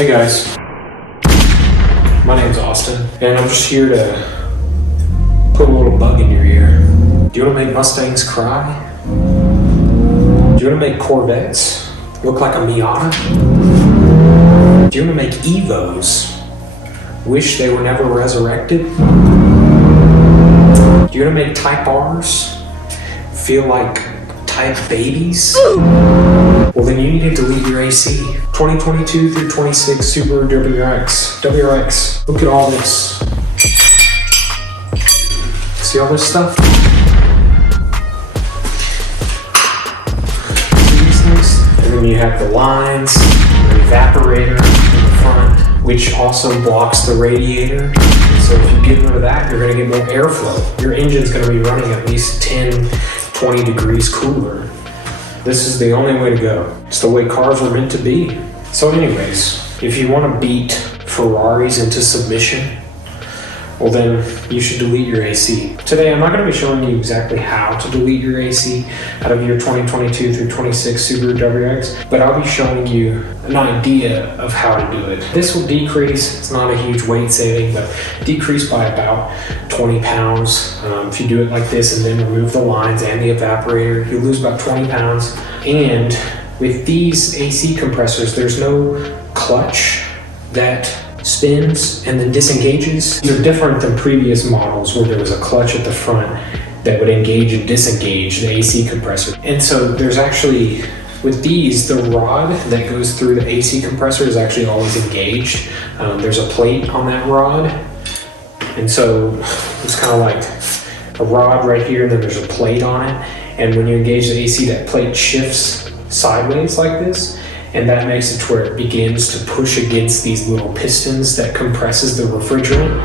Hey guys, my name's Austin, and I'm just here to put a little bug in your ear. Do you want to make Mustangs cry? Do you want to make Corvettes look like a Miata? Do you want to make Evos wish they were never resurrected? Do you want to make Type Rs feel like Type babies? Well, then you need to delete your AC. 2022 through 26 Subaru WRX. WRX. Look at all this. See all this stuff? See these things? And then you have the lines, the evaporator in the front, which also blocks the radiator. So if you get rid of that, you're going to get more airflow. Your engine's going to be running at least 10, 20 degrees cooler. This is the only way to go. It's the way cars are meant to be. So anyways, if you want to beat Ferraris into submission, well then you should delete your AC. Today I'm not going to be showing you exactly how to delete your AC out of your 2022 through 26 Subaru WRX, but I'll be showing you an idea of how to do it. This will decrease, it's not a huge weight saving, but decrease by about 20 pounds. If you do it like this and then remove the lines and the evaporator, you'll lose about 20 pounds. And with these AC compressors, there's no clutch that spins and then disengages. They're different than previous models where there was a clutch at the front that would engage and disengage the AC compressor. And so there's actually, with these, the rod that goes through the AC compressor is actually always engaged. There's a plate on that rod. And so it's kind of like a rod right here, and then there's a plate on it. And when you engage the AC, that plate shifts sideways like this. And that makes it to where it begins to push against these little pistons that compresses the refrigerant.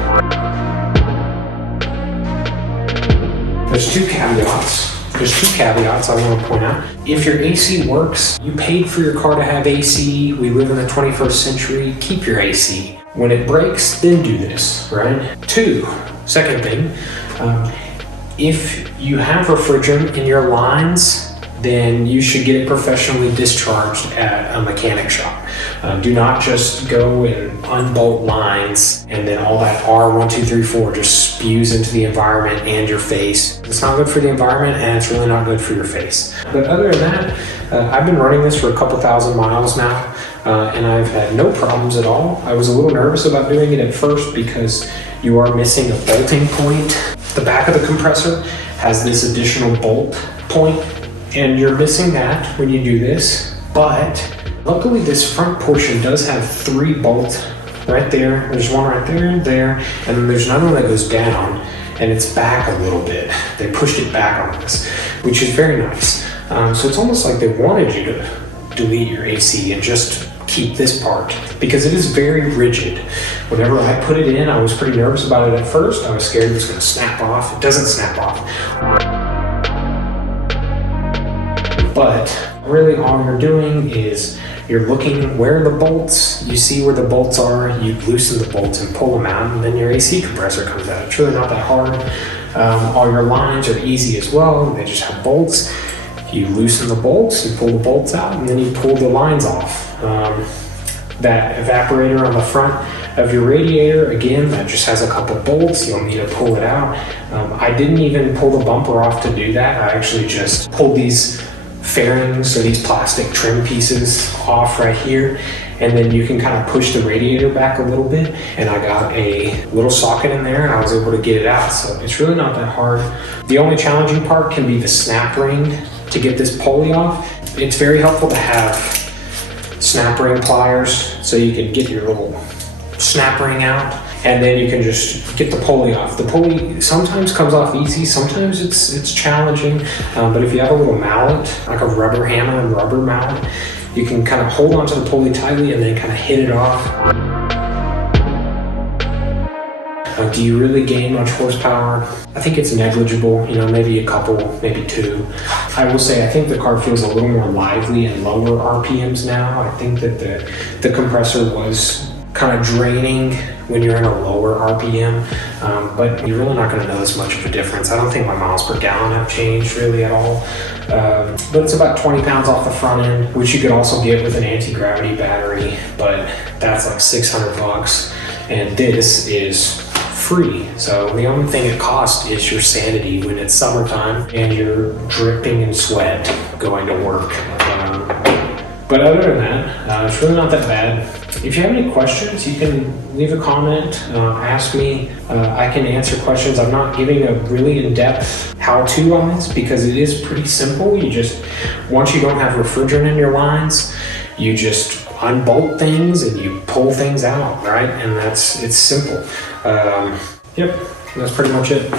There's two caveats I want to point out. If your AC works, you paid for your car to have AC, we live in the 21st century, keep your AC. When it breaks, then do this, right? Second thing, if you have refrigerant in your lines, then you should get it professionally discharged at a mechanic shop. Do not just go and unbolt lines and then all that R1234 just spews into the environment and your face. It's not good for the environment and it's really not good for your face. But other than that, I've been running this for a couple thousand miles now and I've had no problems at all. I was a little nervous about doing it at first because you are missing a bolting point. The back of the compressor has this additional bolt point, and you're missing that when you do this, but luckily this front portion does have 3 bolts right there. There's one right there, and then there's another one that goes down, and it's back a little bit. They pushed it back on this, which is very nice. So it's almost like they wanted you to delete your AC and just keep this part, because it is very rigid. Whenever I put it in, I was pretty nervous about it at first. I was scared it was going to snap off. It doesn't snap off. But really all you're doing is you're looking where the bolts, you see where the bolts are, you loosen the bolts and pull them out, and then your AC compressor comes out. It's really not that hard. All your lines are easy as well. They just have bolts. You loosen the bolts, you pull the bolts out, and then you pull the lines off. That evaporator on the front of your radiator, again, that just has a couple bolts. You'll need to pull it out. I didn't even pull the bumper off to do that. I actually just pulled these fairings or these plastic trim pieces off right here, and then you can kind of push the radiator back a little bit, and I got a little socket in there and I was able to get it out. So it's really not that hard. The only challenging part can be the snap ring to get this pulley off. It's very helpful to have snap ring pliers so you can get your little snap ring out, and then you can just get the pulley off. The pulley sometimes comes off easy, sometimes it's challenging, but if you have a little mallet, like a rubber hammer and rubber mallet, you can kind of hold onto the pulley tightly and then kind of hit it off. Do you really gain much horsepower? I think it's negligible, maybe a couple, maybe 2. I will say I think the car feels a little more lively and lower RPMs now. I think that the compressor was kind of draining when you're in a lower RPM, but you're really not going to notice much of a difference. I don't think my miles per gallon have changed really at all, but it's about 20 pounds off the front end, which you could also get with an anti-gravity battery, but that's like 600 bucks, and this is free. So the only thing it costs is your sanity when it's summertime and you're dripping in sweat going to work. But other than that, it's really not that bad. If you have any questions, you can leave a comment, ask me. I can answer questions. I'm not giving a really in-depth how-to on this because it is pretty simple. You just, once you don't have refrigerant in your lines, you just unbolt things and you pull things out, right? And it's simple. Yep, that's pretty much it.